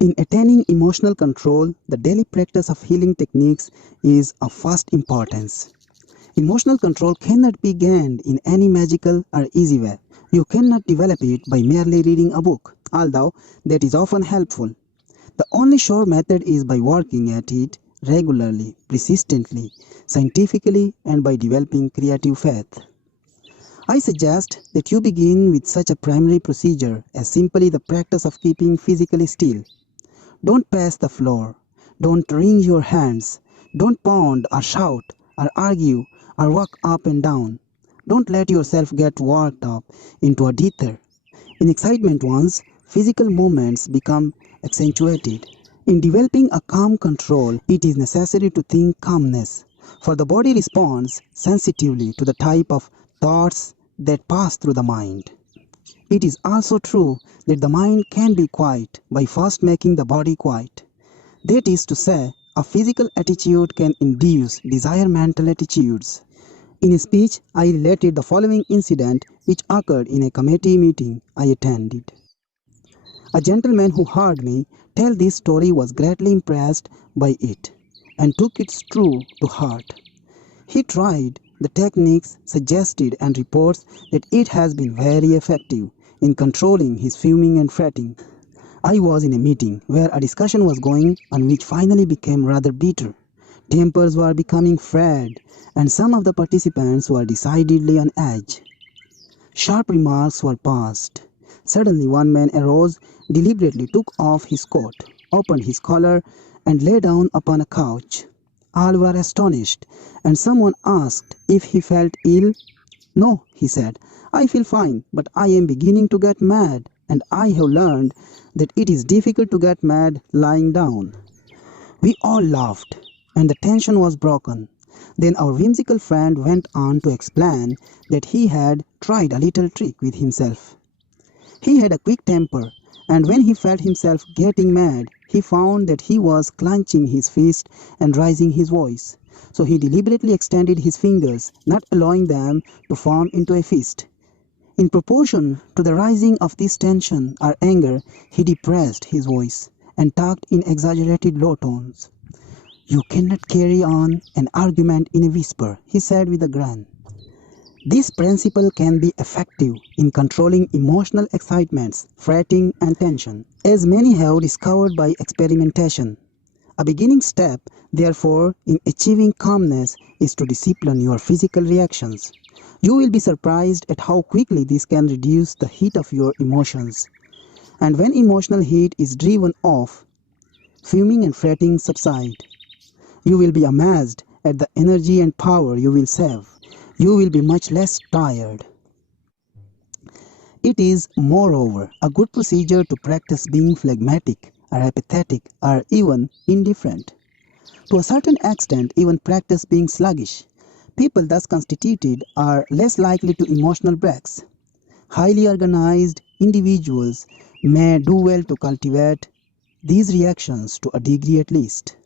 In attaining emotional control, the daily practice of healing techniques is of first importance. Emotional control cannot be gained in any magical or easy way. You cannot develop it by merely reading a book, although that is often helpful. The only sure method is by working at it regularly, persistently, scientifically, and by developing creative faith. I suggest that you begin with such a primary procedure as simply the practice of keeping physically still. Don't pace the floor. Don't wring your hands. Don't pound or shout or argue or walk up and down. Don't let yourself get worked up into a dither. In excitement ones, physical movements become accentuated. In developing a calm control, it is necessary to think calmness, for the body responds sensitively to the type of thoughts that pass through the mind. It is also true that the mind can be quiet by first making the body quiet. That is to say, a physical attitude can induce desired mental attitudes. In a speech, I related the following incident which occurred in a committee meeting I attended. A gentleman who heard me tell this story was greatly impressed by it and took its truth to heart. He tried the techniques suggested and reports that it has been very effective in controlling his fuming and fretting. I was in a meeting where a discussion was going on which finally became rather bitter. Tempers were becoming frayed, and some of the participants were decidedly on edge. Sharp remarks were passed. Suddenly one man arose, deliberately took off his coat, opened his collar, and lay down upon a couch. All were astonished, and someone asked if he felt ill. "No," he said, "I feel fine, but I am beginning to get mad, and I have learned that it is difficult to get mad lying down." We all laughed, and the tension was broken. Then our whimsical friend went on to explain that he had tried a little trick with himself. He had a quick temper, and when he felt himself getting mad, he found that he was clenching his fist and raising his voice. So he deliberately extended his fingers, not allowing them to form into a fist. In proportion to the rising of this tension or anger, he depressed his voice and talked in exaggerated low tones. "You cannot carry on an argument in a whisper," he said with a grin. This principle can be effective in controlling emotional excitements, fretting, and tension, as many have discovered by experimentation. A beginning step, therefore, in achieving calmness is to discipline your physical reactions. You will be surprised at how quickly this can reduce the heat of your emotions. And when emotional heat is driven off, fuming and fretting subside. You will be amazed at the energy and power you will save. You will be much less tired. It is, moreover, a good procedure to practice being phlegmatic or apathetic or even indifferent. To a certain extent, even practice being sluggish. People thus constituted are less likely to emotional breaks. Highly organized individuals may do well to cultivate these reactions to a degree at least.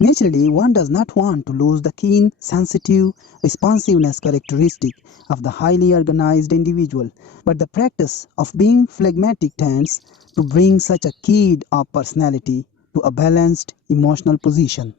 Naturally, one does not want to lose the keen, sensitive responsiveness characteristic of the highly organized individual, but the practice of being phlegmatic tends to bring such a keyed-up personality to a balanced emotional position.